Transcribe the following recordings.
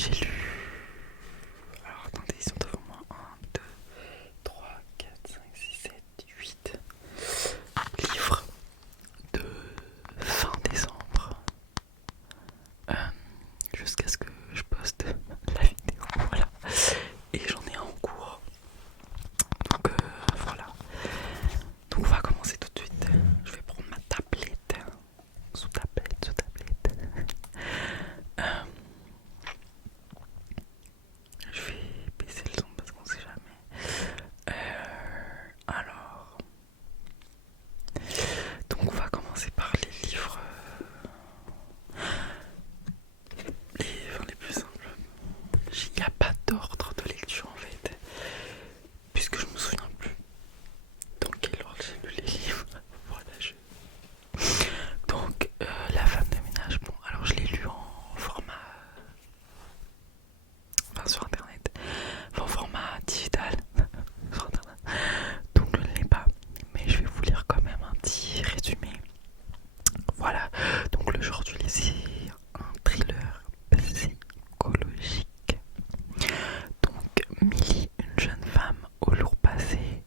j'ai lu. Alors attendez, ils sont devant moi. 1, 2, 3, 4, 5, 6, 7, 8 livres de fin décembre jusqu'à ce que je poste la vidéo. Voilà. Et j'en ai un en cours. Donc voilà. Donc on va commencer tout de suite. Je vais prendre ma tablette. Sous tablette. Je vais baisser le son parce qu'on sait jamais. Alors. Donc on va commencer par les livres. Les plus simples. Il n'y a pas d'ordre de lecture en fait. Puisque je me souviens plus dans quel ordre j'ai lu les livres. Voilà, Donc, La femme de ménage, bon, alors je l'ai lu en format. Enfin, sur internet. Enfin, en format digital. Sur internet. Donc, je ne l'ai pas. Mais je vais vous lire quand même un petit résumé. Voilà. Donc, le genre du livre, c'est un thriller psychologique. Donc, Millie, une jeune femme au lourd passé,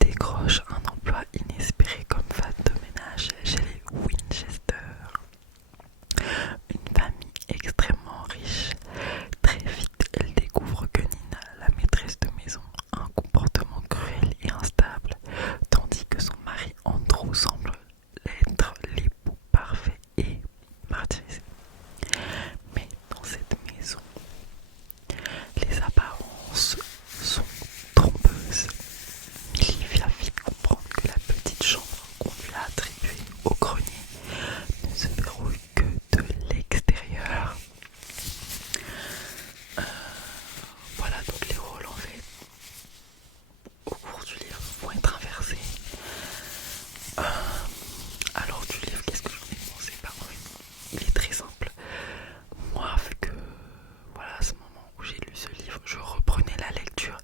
décroche un emploi inespéré comme femme de ménage chez les Winchester. Une famille extrêmement riche. Très vite, elle découvre que Nina, la maîtresse de maison, a un comportement cruel et instable, tandis que son mari Andrew semble être l'époux parfait et martyrisé. Mais dans cette maison, les apparences sont trompeuses. Millie va vite comprendre que la petite chambre qu'on lui a attribuée au grenier ne se verrouille que de l'extérieur. Voilà, donc les rôles en fait au cours du livre vont être inversés. Alors du livre, qu'est-ce que j'en ai pensé? Il est très simple. Moi, vu que voilà, à ce moment où j'ai lu ce livre, je reprenais la lecture.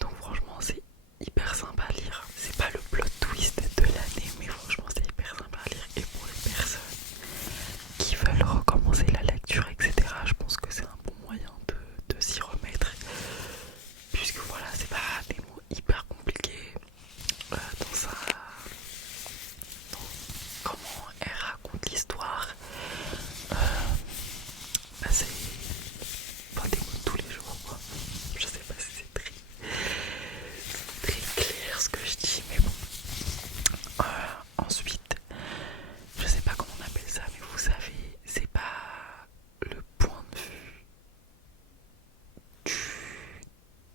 Donc franchement, c'est hyper sympa à lire. C'est pas le plot twist de l'année, mais franchement, c'est hyper sympa à lire. Et pour les personnes qui veulent recommencer la lecture, etc., je pense que c'est un bon moyen de s'y remettre. Puisque voilà, c'est pas des mots hyper compliqués dans sa. Dans comment elle raconte l'histoire. C'est pas des mots de tous les jours, quoi. Je sais pas si c'est très clair ce que je dis, mais bon. Ensuite, je sais pas comment on appelle ça, mais vous savez, c'est pas le point de vue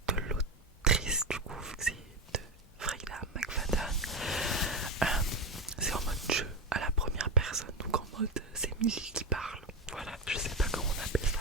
de l'autrice, du coup, vu que c'est de Freida McFadden. C'est en mode jeu à la première personne, donc en mode c'est Millie qui parle. Voilà, je sais pas comment on appelle ça.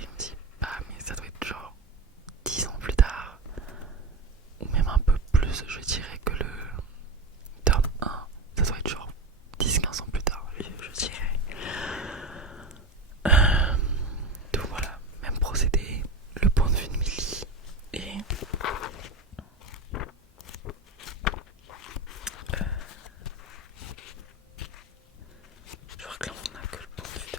il me dit bah mais ça doit être genre 10 ans plus tard, ou même un peu plus, je dirais que le tome 1, ça doit être genre 10-15 ans plus tard, je dirais. Donc voilà, même procédé, le point de vue de Millie, et je crois que là on a que le point de vue de...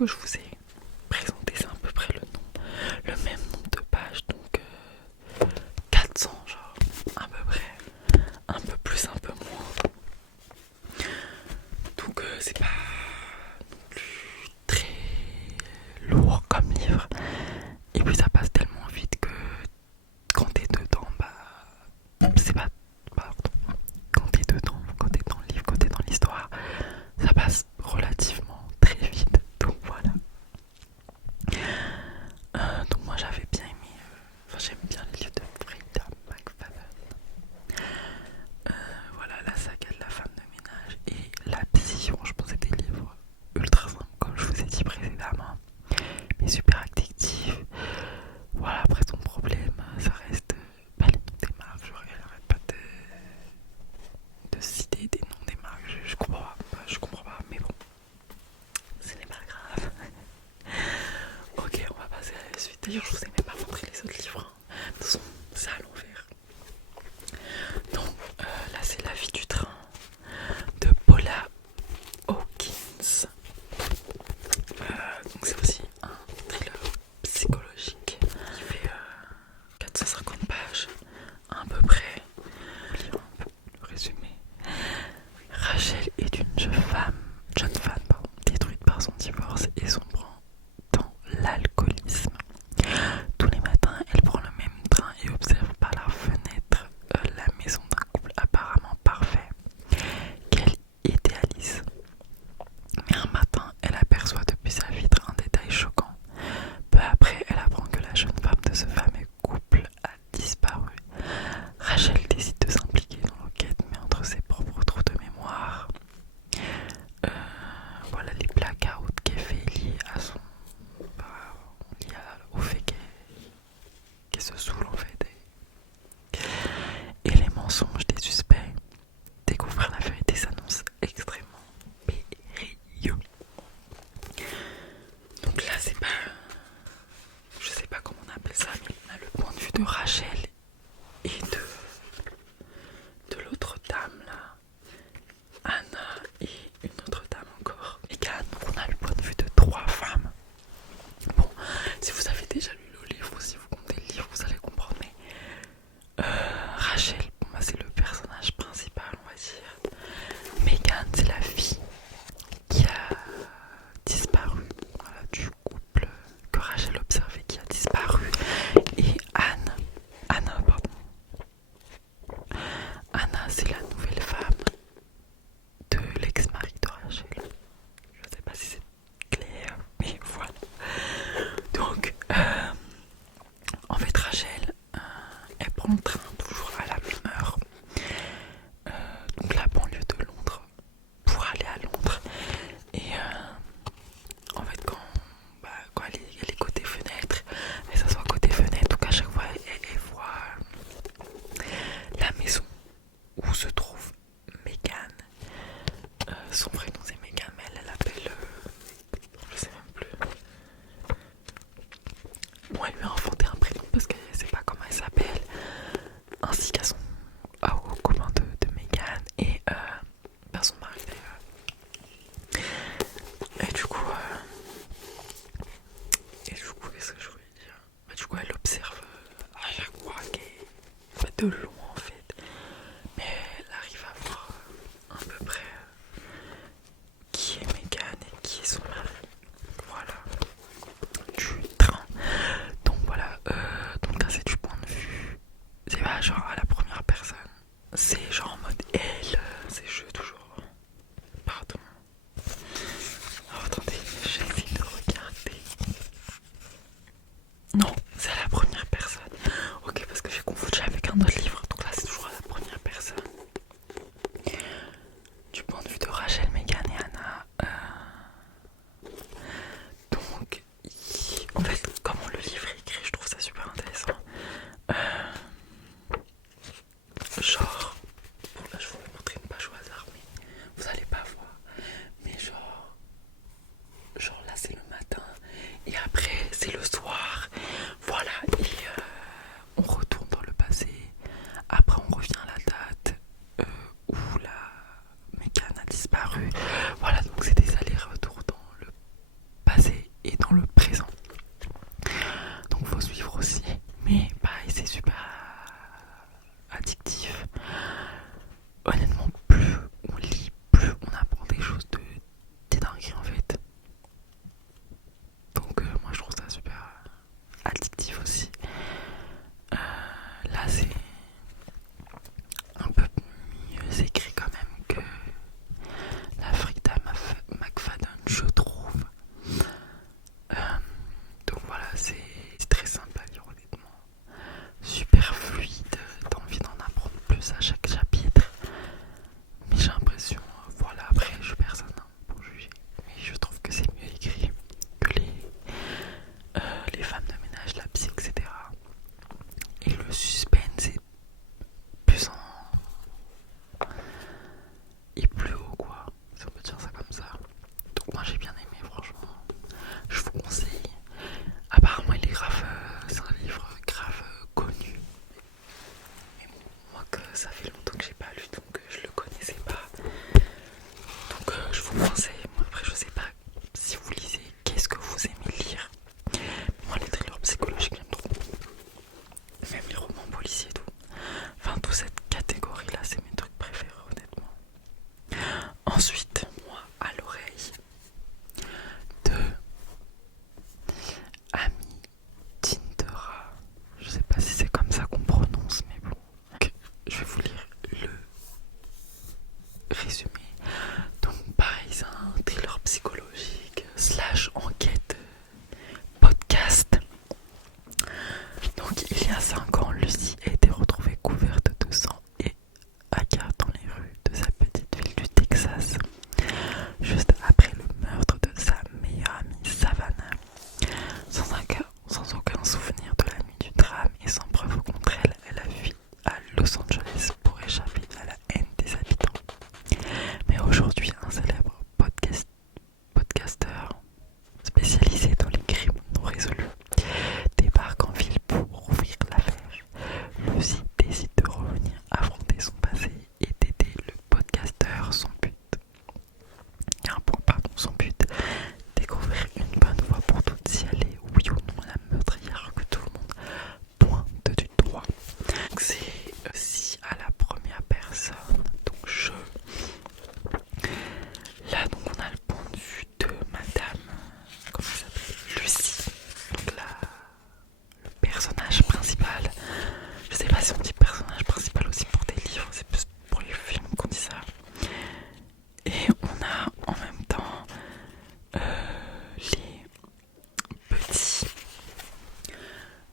que je vous ai présenté, c'est à peu près le même nombre de pages, donc 400 genre, à peu près, un peu plus, un peu moins. Donc c'est pas non plus très lourd comme livre. Et puis ça passe tellement vite que quand t'es dedans, c'est pas... Pardon. Quand t'es dedans, quand t'es dans le livre, quand t'es dans l'histoire, ça passe relativement très vite. Donc voilà. Donc moi j'avais bien aimé, j'aime bien le livre de Frida McFadden. Voilà, la saga de la femme de ménage et la psy, franchement c'est des livres ultra simples comme je vous ai dit précédemment, mais super addictifs. Voilà, après ton problème, ça reste les noms des marques, j'arrête pas de citer des noms des marques, je comprends pas, mais bon, ce n'est pas grave. Ok, on va passer à la suite. D'ailleurs, je vous ai même pas montré les autres livres. De toute façon, c'est à l'envers. Donc, là, c'est La vie du train de Paula Hawkins. Donc, c'est aussi un thriller psychologique qui fait 450 pages, à peu près. On lit un peu le résumé. Rachel est une jeune femme détruite par son divorce et sombrant dans l'alcoolisme. Tous les matins, elle prend le même train et observe par la fenêtre la maison d'un couple apparemment parfait qu'elle idéalise. Mais un matin, elle aperçoit depuis sa vitre un détail choquant. Peu après, elle apprend que la jeune femme de ce fameux couple a disparu. Rachel décide de s'impliquer dans l'enquête, mais entre ses propres trous de mémoire, voilà les blackouts qu'elle fait liés à son... liés au fait qu'elle se saoule en fait. Et les mensonges des suspects. Découvrir la vérité s'annonce extrêmement périlleux. Donc là c'est pas... je sais pas comment on appelle ça, mais on a le point de vue de Rachel et de l'autre dame là, Anna, et une autre dame encore, Megan. Donc on a le point de vue de 3 femmes. Bon, si vous avez déjà lu le livre ou si vous comptez le livre, vous allez comprendre, mais Rachel, c'est le personnage principal, on va dire. Megan, c'est la fille qui a disparu, voilà, du couple que Rachel observait qui a disparu. Et Anna, c'est la nouvelle femme de l'ex-mari de Rachel. Je sais pas si c'est clair, mais voilà. Donc, en fait, Rachel, elle prend le train toujours à la même heure. Donc la banlieue de Londres, pour aller à Londres. Et en fait, quand elle est côté fenêtre, elle s'assoit côté fenêtre, donc à chaque fois elle voit la maison où se trouve Megan. Son vrai nom c'est Megan, mais elle l'appelle, je sais même plus. Bon, elle lui a inventé un prénom parce qu'elle sait pas comment elle s'appelle, ainsi qu'à son au commun de Megan et son mari d'ailleurs. Et du coup, qu'est-ce que je voulais dire? Du coup, elle observe à chaque fois qu'elle de loin en fait, mais elle arrive à voir à peu près qui est Megan et qui est son mari. Voilà, du train. Donc voilà, donc là c'est du point de vue, c'est pas genre à la première personne, c'est genre en mode elle, c'est je toujours. Pardon. Oh, attendez, j'essaie de regarder. Non, c'est à la première personne. Ok, parce que j'ai confondu avec un autre livre, donc même les romans policiers et tout. Enfin, toute cette catégorie-là, c'est mes trucs préférés, honnêtement. Ensuite, moi, à l'oreille de Ami Tintera. Je sais pas si c'est comme ça qu'on prononce, mais bon. Donc, je vais vous lire le résumé. Donc, pareil, c'est un thriller psychologique / enquête podcast. Donc, il y a 5 ans, Lucie a été retrouvée couverte de sang et hagarde dans les rues de sa petite ville du Texas, juste après le meurtre de sa meilleure amie Savannah. Sans aucun souvenir de la nuit du drame et sans preuve contre elle, elle a fui à Los Angeles pour échapper à la haine des habitants. Mais aujourd'hui, un célèbre podcasteur spécialisé dans les crimes non résolus débarque en ville pour rouvrir l'affaire. Lucie décide de revenir affronter son passé et d'aider le podcasteur. Son but, découvrir une bonne fois pour toutes si elle est oui ou non la meurtrière que tout le monde pointe du doigt. C'est aussi à la première personne, donc je. Là, donc on a le point de vue de Madame, comment elle s'appelle, Lucie, donc le personnage principal. Je sais pas si on dit personnage principal aussi pour des livres, c'est plus pour les films qu'on dit ça. Et on a en même temps les petits.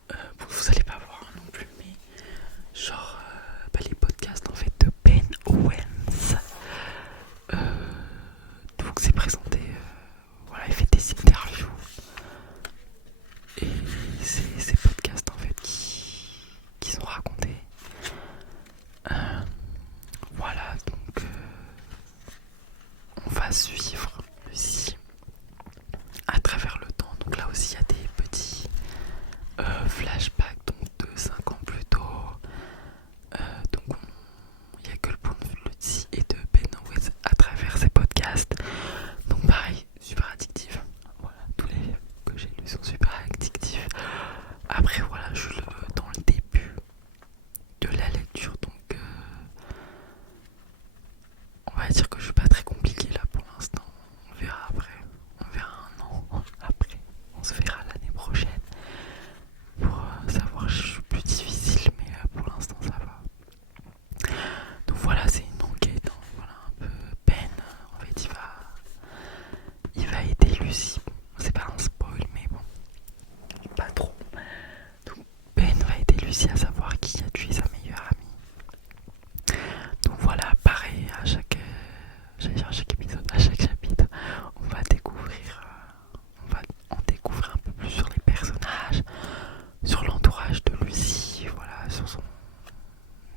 Bon, vous allez pas voir non plus, mais genre les podcasts en fait de Ben Owens. Donc c'est présenté, voilà, il fait des interviews et c'est ces podcasts en fait qui sont racontés. Voilà, donc on va suivre Lucie à travers le temps. Donc là aussi il y a des petits flashbacks donc de 5 ans plus tôt. Donc il n'y a que le point de vue de Lucie et de Ben Owens à travers ces podcasts. Donc pareil, super addictif. Voilà, tous les livres que j'ai lus sont super addictifs. Après voilà, je suis dans le début de la lecture, donc on va dire que je suis pas très compliqué là pour l'instant. On verra après. On verra un an après. On se verra l'année prochaine pour savoir si je suis plus difficile, mais pour l'instant ça va. Donc voilà, c'est une enquête, hein. Voilà, un peu peine. En fait, il va aider Lucie. Bon, c'est pas un spoil, mais bon, pas trop. Donc Ben va aider Lucie à savoir qui a tué sa meilleure amie. Donc voilà, pareil à chaque épisode, à chaque chapitre, on va en découvrir un peu plus sur les personnages, sur l'entourage de Lucie, voilà, sur son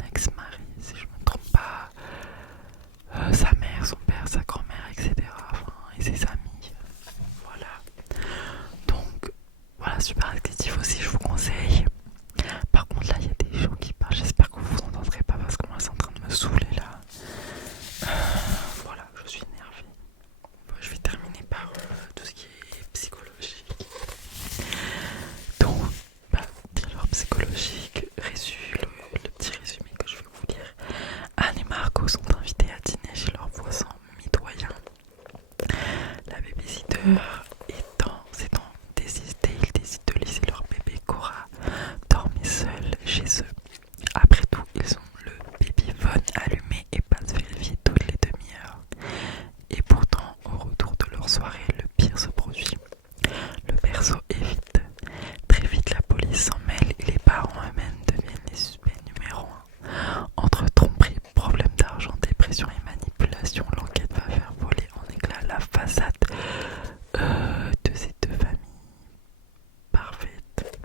ex-mari, si je me trompe pas, sa mère, son père, sa grand-mère, etc. Enfin, et ses amis, voilà. Donc voilà, super actif aussi, je vous conseille. Par contre là, il y a des gens qui parlent, j'espère que vous entendrez pas parce que moi c'est en train de me saouler là. Voilà, je suis énervée. Bon, je vais terminer par tout ce qui est psychologique. Donc, thriller psychologique, le petit résumé que je vais vous lire. Anne et Margot sont invités à dîner chez leur voisin mitoyen. La babysitter s'étant désistée, ils décident de laisser leur bébé Cora dormir seul chez eux. Après tout, ils ont le babyphone allumé et passent vérifier toutes les demi-heures. Et pourtant, au retour de leur soirée, le pire se produit. Le perso évite. Très vite, la police s'en mêle et les parents eux-mêmes deviennent les suspects numéro 1. Entre tromperie, problèmes d'argent, dépression et manipulation, l'enquête va faire voler en éclats la façade de ces deux familles parfaites.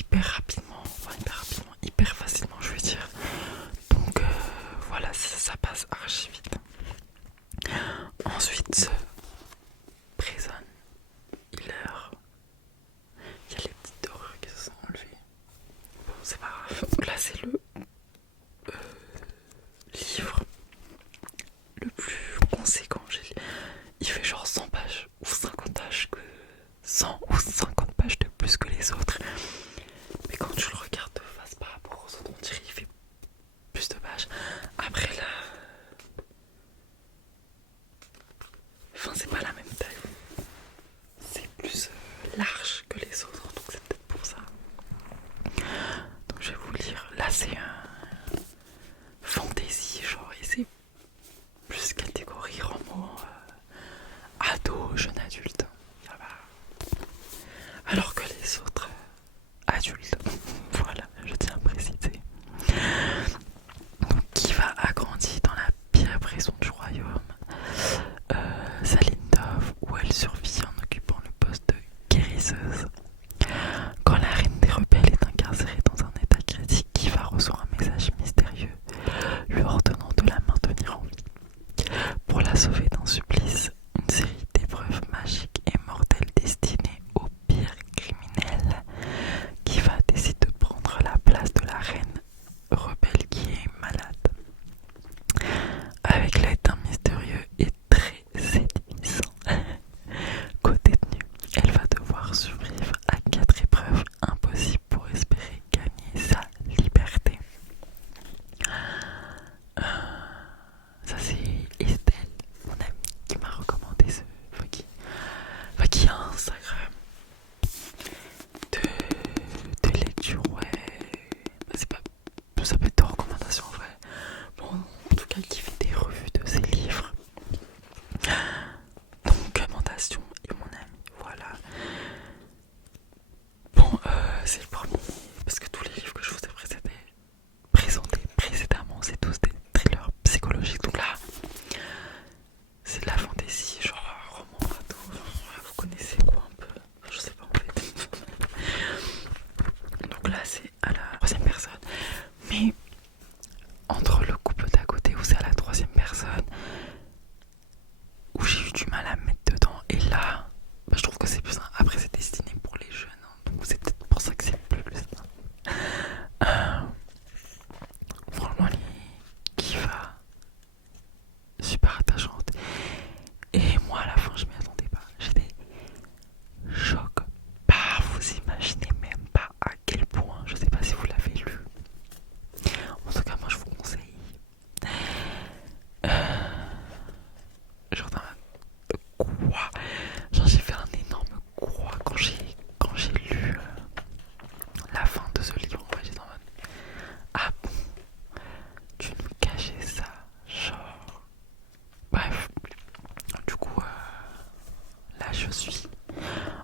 hyper facilement je veux dire. Donc voilà, ça passe archi vite. Ensuite, Prison Healer. Il y a les petites dorures qui se sont enlevées. Bon, c'est pas grave. Donc là, c'est le livre le plus conséquent. Il fait genre 100 pages ou 50 pages que 100 ou 50 pages de plus que les autres. Mais quand tu le regardes de face par rapport aux autres, on dirait qu'il fait plus de pages. Après là, enfin c'est pas la même taille. C'est plus large que les autres, donc c'est peut-être pour ça. Donc je vais vous lire. Là c'est un fantasy genre et c'est plus catégorie roman ado, jeune adulte. Alors que les autres adultes, voilà, je tiens à préciser. Donc, Kiva a grandi dans la pire prison du royaume, Salindov, où elle survit en occupant le poste de guérisseuse. Quand la reine des rebelles est incarcérée dans un état critique, Kiva reçoit un message mystérieux lui ordonnant de la maintenir en vie. Pour la sauver d'un supplice, une série d'épreuves magiques et mortelles destinées aux pires criminels, Kiva décide de prendre la place de la reine rebelle qui est malade. Avec l'aide d'un mystérieux et très séduisant co-détenu, elle va devoir survivre à 4 épreuves impossibles pour espérer gagner sa liberté. Ça c'est Estelle, mon amie, qui m'a recommandé ce qui a un Instagram de lecture, ouais. Bah, c'est pas, ça peut être de recommandations en vrai. Bon, en tout cas, qui fait des revues de ses livres. Donc, recommandation et mon ami, voilà. Bon, c'est le premier, parce que tous les livres que je vous ai présentés précédemment, c'est tous des thrillers psychologiques. Donc là, c'est de la fantasy, genre roman, ado, vous connaissez quoi un peu, je sais pas en fait. Donc là, c'est à la 3e personne, mais entre le couple d'à côté où c'est à la 3e personne, où j'ai eu du mal à me mettre dedans, et là, bah, je trouve que c'est plus simple. Après, c'est destiné pour les jeunes, hein, donc c'est peut-être pour ça que c'est plus simple. Franchement, Kiva, super attachante. Et moi, à la fin, je m'y attendais pas. J'étais choc. Bah, vous imaginez même pas à quel point. Je sais pas si vous l'avez lu. En tout cas, moi, je vous conseille. Genre, quoi? Genre, j'ai fait un énorme quoi quand j'ai lu la fin de ce livre. En vrai, j'étais en mode, ah bon, tu nous cachais ça, genre. Bref, du coup, là, je suis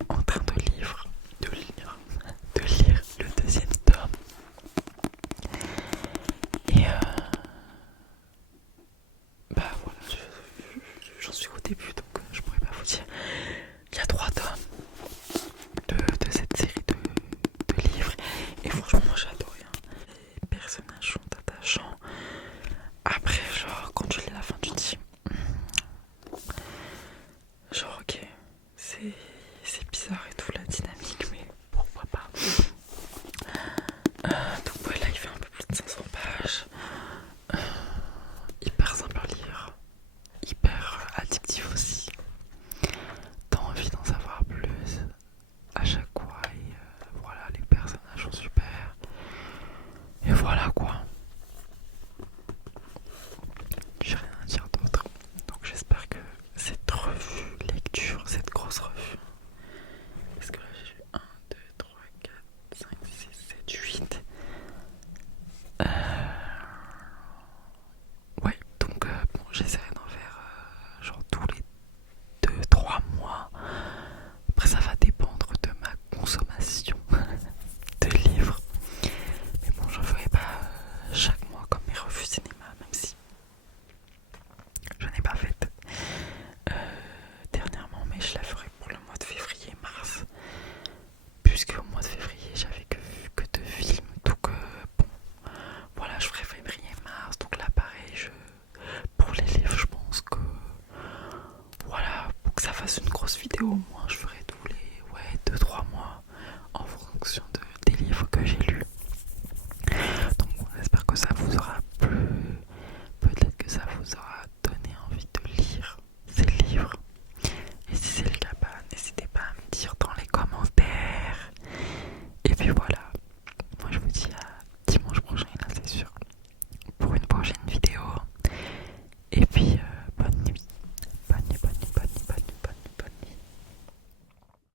en train de lire le 2e tome. Et bah voilà, j'en suis au début, donc je pourrais pas vous dire. Il y a 3 tomes de cette série de livres, et franchement, moi j'ai adoré. Hein. Les personnages sont attachants. Après, genre, quand tu lis la fin, tu te dis, genre, ok, c'est bizarre et tout, la dynamique, mais pourquoi pas. Donc ouais, là, il fait un peu plus de 500 pages. Hyper simple à lire, hyper addictif aussi. T'as envie d'en savoir plus à chaque fois, et voilà, les personnages sont super. Et voilà